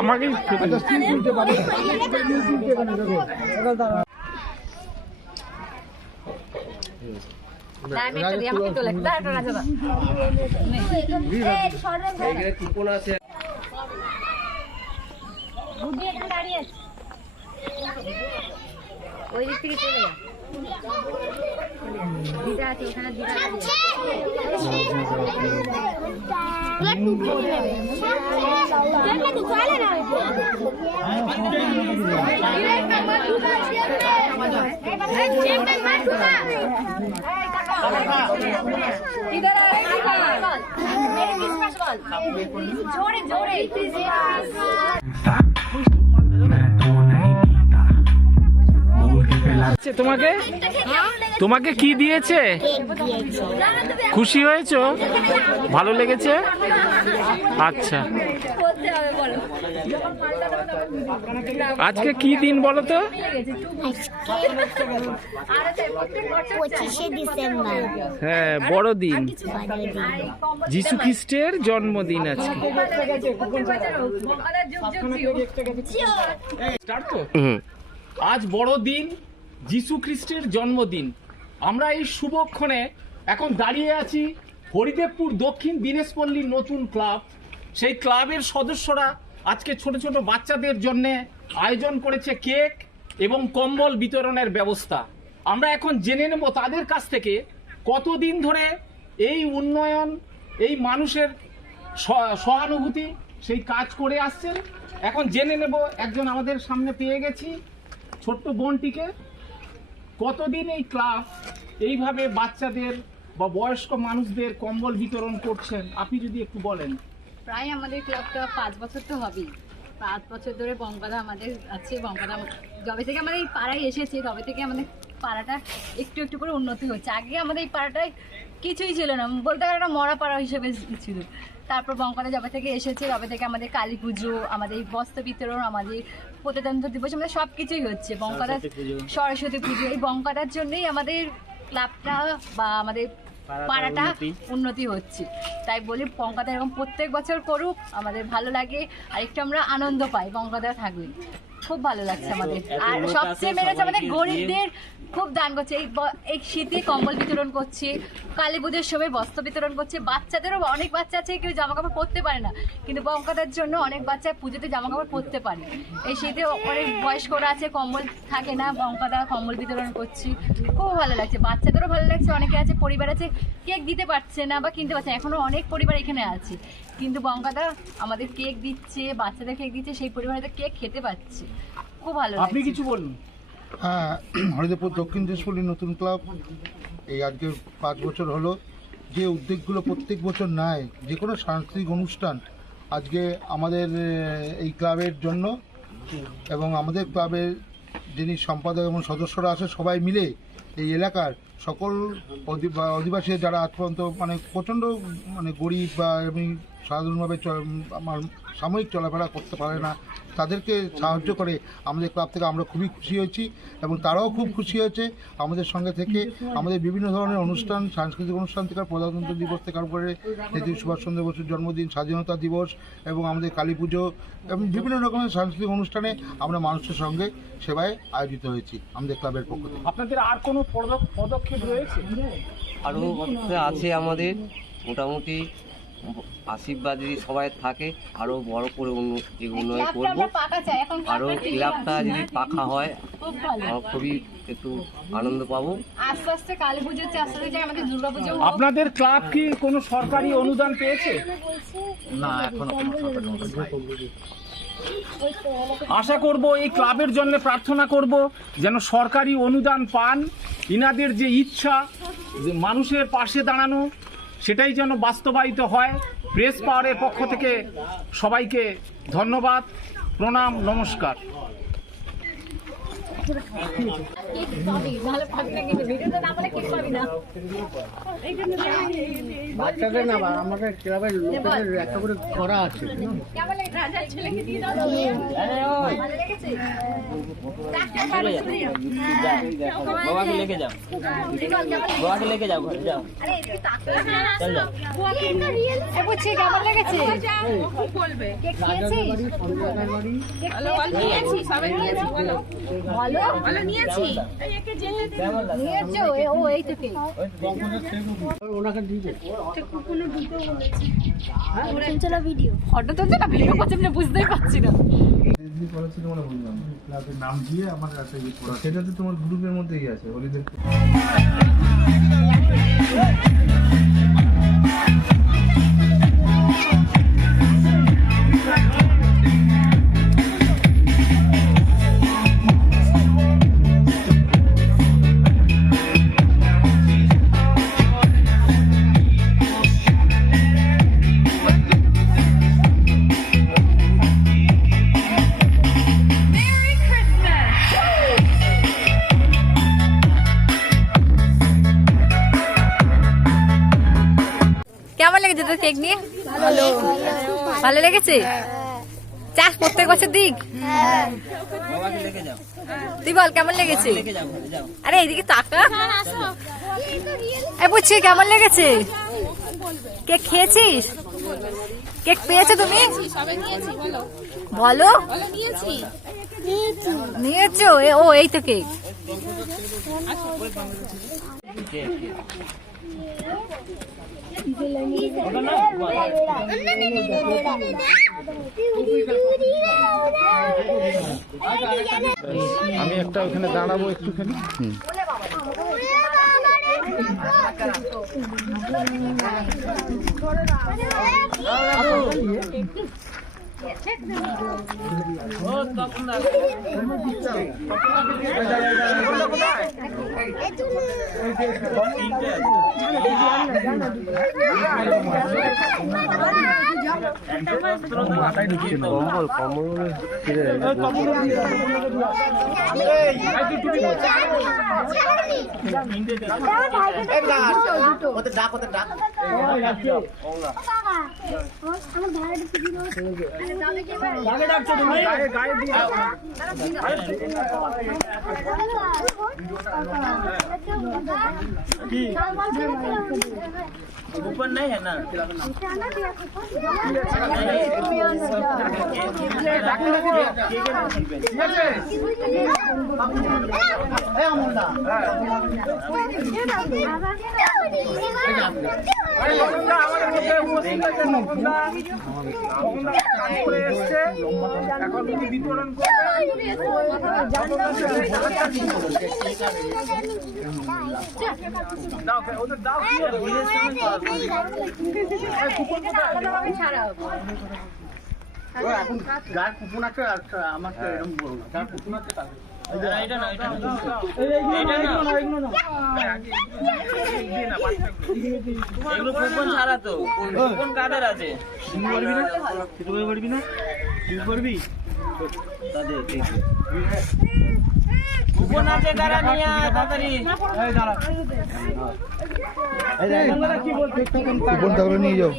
আমাকে ওই দিক থেকে চলে যা, দিদা আছে ওখানে, দিদা জোরে জোরে তোমাকে তোমাকে কি দিয়েছে? খুশি হয়েছো? ভালো লেগেছে? আচ্ছা, আজকে কি দিন বলো তো? 25শে ডিসেম্বর। হ্যাঁ, বড় দিন, যিশু খ্রিস্টের জন্মদিন আজকে। আজ বড় দিন, যিশু খ্রিস্টের জন্মদিন। আমরা এই শুভক্ষণে এখন দাঁড়িয়ে আছি হরিদেবপুর দক্ষিণ দিনেশপল্লীর নতুন ক্লাব। সেই ক্লাবের সদস্যরা আজকে ছোট ছোট বাচ্চাদের জন্য আয়োজন করেছে কেক এবং কম্বল বিতরণের ব্যবস্থা। আমরা এখন জেনে নেব তাদের কাছ থেকে কতদিন ধরে এই উন্নয়ন, এই মানুষের সহানুভূতি সেই কাজ করে আসছেন। এখন জেনে নেব, একজন আমাদের সামনে পেয়ে গেছি ছোট্ট বোনটিকে। কতদিন এই ক্লাব এইভাবে বাচ্চাদের বা বয়স্ক মানুষদের কম্বল বিতরণ করছেন, আপনি যদি একটু বলেন। প্রায় আমাদের ক্লাবটা 5 বছর তো হবেই। 5 বছর ধরে বঙ্কাদা আমাদের আছে। বঙ্কাদা যবে থেকে আমাদের এই পাড়ায় এসেছে তবে থেকে আমাদের পাড়াটা একটু একটু করে উন্নতি হচ্ছে। আগে আমাদের এই পাড়াটায় কিছুই ছিল না, বলতে গেলে একটা মরা পাড়া হিসেবে ছিল। তারপর বঙ্কাদা যবে থেকে এসেছে তবে থেকে আমাদের কালী পুজো, আমাদের বস্ত্র বিতরণ, আমাদের প্রজাতন্ত্র দিবস, আমাদের সব কিছুই হচ্ছে। বঙ্কাদা সরস্বতী পুজো, এই বঙ্কাদার জন্যই আমাদের ক্লাবটা বা আমাদের পাড়াটা উন্নতি হচ্ছে। তাই বলি বঙ্কাদা এরকম প্রত্যেক বছর করুক, আমাদের ভালো লাগে আর একটু আমরা আনন্দ পাই বঙ্কাদা থাকলে। খুব ভালো লাগছে আমাদের। আর সবচেয়ে মেরেছে আমাদের গরিবদের খুব দান করছে। এই শীতে কম্বল বিতরণ করছে, কালী পুজোর সময় বস্ত্র বিতরণ করছে। বাচ্চাদেরও অনেক বাচ্চা আছে কেউ জামা কাপড় পরতে পারে না, কিন্তু বঙ্কাদার জন্য অনেক বাচ্চা পুজোতে জামা কাপড় পরতে পারে। এই শীতে অনেক বয়স্করা আছে, কম্বল থাকে না, বঙ্কাদা কম্বল বিতরণ করছি। খুব ভালো লাগছে, বাচ্চাদেরও ভালো লাগছে। অনেকে আছে পরিবার আছে কেক দিতে পারছে না বা কিনতে পারছে না, এখনো অনেক পরিবার এখানে আছে, কিন্তু বঙ্কাদা আমাদের কেক দিচ্ছে, বাচ্চাদের কেক দিচ্ছে, সেই পরিবারের কেক খেতে পাচ্ছে। খুব ভালো। আপনি কিছু বলুন। হ্যাঁ, হরিদেবপুর দক্ষিণ দিনেশপল্লীর নতুন ক্লাব এই আজকে 5 বছর হলো। যে উদ্যোগগুলো প্রত্যেক বছর নেয়, যে কোনো সাংস্কৃতিক অনুষ্ঠান আজকে আমাদের এই ক্লাবের জন্য, এবং আমাদের ক্লাবের যিনি সম্পাদক এবং সদস্যরা আছে সবাই মিলে এই এলাকার সকল অধিবাসী যারা আজ পর্যন্ত মানে প্রচণ্ড মানে গরিব বা এমনি সাধারণভাবে আমার সাময়িক চলাফেরা করতে পারে না, তাদেরকে সাহায্য করে আমাদের ক্লাব থেকে আমরা খুবই খুশি হয়েছি এবং তারাও খুব খুশি হয়েছে আমাদের সঙ্গে থেকে। আমাদের বিভিন্ন ধরনের অনুষ্ঠান, সাংস্কৃতিক অনুষ্ঠান থেকে প্রজাতন্ত্র দিবস থেকে আরম্ভ করে নেতাজি সুভাষচন্দ্র বসুর জন্মদিন, স্বাধীনতা দিবস এবং আমাদের কালী পুজো এবং বিভিন্ন রকমের সাংস্কৃতিক অনুষ্ঠানে আমরা মানুষের সঙ্গে সেবায় আয়োজিত হয়েছি আমাদের ক্লাবের পক্ষ থেকে। আপনাদের আর কোনো পদক্ষেপ রয়েছে? আরও আছে আমাদের, মোটামুটি আশীর্বাদ যদি সবাই থাকে আরো বড় করে উন্নয়ন করবো। আরো ক্লাবটা যদি পাকা হয় খুবই একটু আনন্দ পাবো। আস্তে আস্তে কালী পুজো হচ্ছে, আস্তে আস্তে আমাদের দুর্গা পুজো। আপনাদের ক্লাব কি কোনো সরকারি অনুদান পেয়েছে? না, এখনো কোনো সরকারি অনুদান পাইনি। আশা করব, এই ক্লাবের জন্য প্রার্থনা করব যেন সরকারি অনুদান পান। ইনাদের যে ইচ্ছা যে মানুষের পাশে দাঁড়ানো, সেটাই যেন বাস্তবায়িত হয়। প্রেস পাওয়ারের পক্ষ থেকে সবাইকে ধন্যবাদ, প্রণাম, নমস্কার। কেক পাবি, নাহলে পাবি না কিন্তু ভিডিওতে না বলে কেক পাবি না। বাচ্চাদের না আমাদের ক্লাবের লোকেদের একটা করে করা আছে। কেমন লাগে রাজার ছেলেকে দিয়ে দাও? ভালো লেগেছে? বাবাকে লেকে যাও, বাবাকে লেকে যাও ঘরে যাও। আরে এদিকে তাকা। চল যাও। এ বুঝছি কেমন লেগেছে? কেক খেয়েছিস? ভালো নিয়েছি। নিয়েছো? ও এই তো কেক। ওনাকে দিবে। চলো ভিডিও ফটো তুলছে না ভিডিও করছে আমি বুঝতেই পারছি না। ক্লাবের নাম দিয়ে আমার কাছে সেটা তো তোমার গ্রুপের মধ্যেই আছে হলিদের। কেমন লেগেছে তোর কেক নিয়ে? ভালো লেগেছে? চাস প্রত্যেক বছর দিক? বাবাকে লেকে যাও, তুই বল কেমন লেগেছে? লেকে যাও ঘরে যাও। আরে এইদিকে তাকা। এ বুঝছি কেমন লেগেছে? কেক খেয়েছিস? কেক পেয়েছো তুমি? বলো নিয়েছো? ও এই তো কেক। আমি একটা ওখানে দাঁড়াবো একটুখানি। ऊपर नहीं है ना এখন যার কুপন আছে আমার তো এরকম বলবো না, যার কুপন আছে তার এটা না এটা এগুলো কুপন ছাড়া তো কুপন কাদের আছে পারবি না তাদের কুপন আছে কারা নিয়ে আয় তাড়াতাড়ি কুপন থাকলে নিয়ে যাও।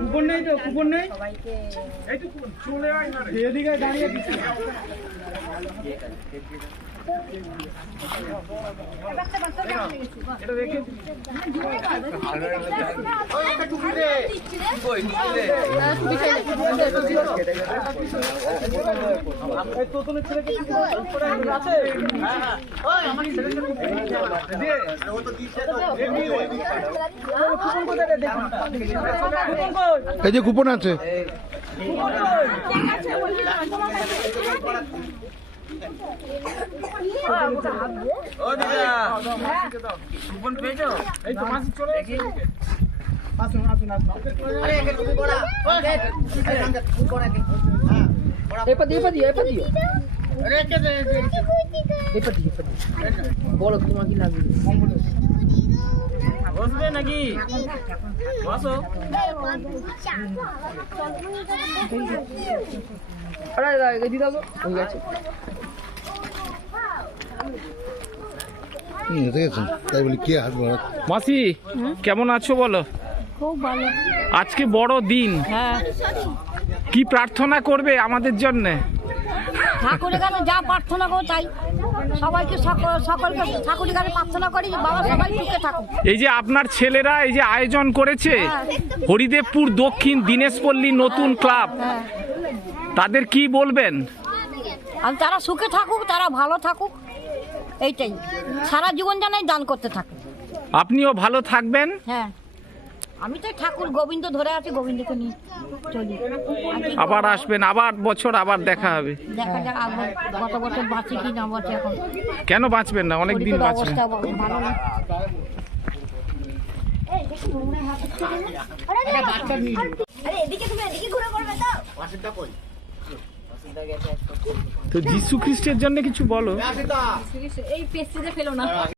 কুপন নেই তো, কুপন নেই এই তো চলে আয় না এদিকে দাঁড়িয়ে দিচ্ছি। এই যে কুপন আছে। ও দিদা কুপন পেয়েছো? এই তো মাসি চলে দেখি। বসবে নাকি? বসো। দেখেছেন তাই বলি কে হাত বাড়া মাসি কেমন আছো বলো? খুব ভালো। আজকে বড় দিন, হ্যাঁ, কি প্রার্থনা করবে আমাদের জন্য? ঠাকুরের কাছে যা প্রার্থনা করো তাই, সবাইকে সকলকে ঠাকুরের কাছে প্রার্থনা করি যে বাবা সবাই সুখে থাকুক। এই যে আপনার ছেলেরা এই যে আয়োজন করেছে হরিদেবপুর দক্ষিণ দিনেশপল্লী নতুন ক্লাব, হ্যাঁ, তাদের কি বলবেন? আর তারা সুখে থাকুক, তারা ভালো থাকুক, এইটাই সারা জীবন যেন দান করতে থাকে। আপনিও ভালো থাকবেন। হ্যাঁ, আমি তো ঠাকুর গোবিন্দ ধরে আছি, গোবিন্দকে নিয়ে চলি। আবার আসবেন, আবার বছর আবার দেখা হবে। দেখা যাক আবার গত বছর বাঁচি কি না বাঁচি। এখন কেন বাঁচবেন না? অনেক দিন শরীরের বাঁচবেন। অবস্থা ভালো না। তো যিশু খ্রিস্টের জন্য কিছু বলো। এই পেস্টিতে ফেলো না।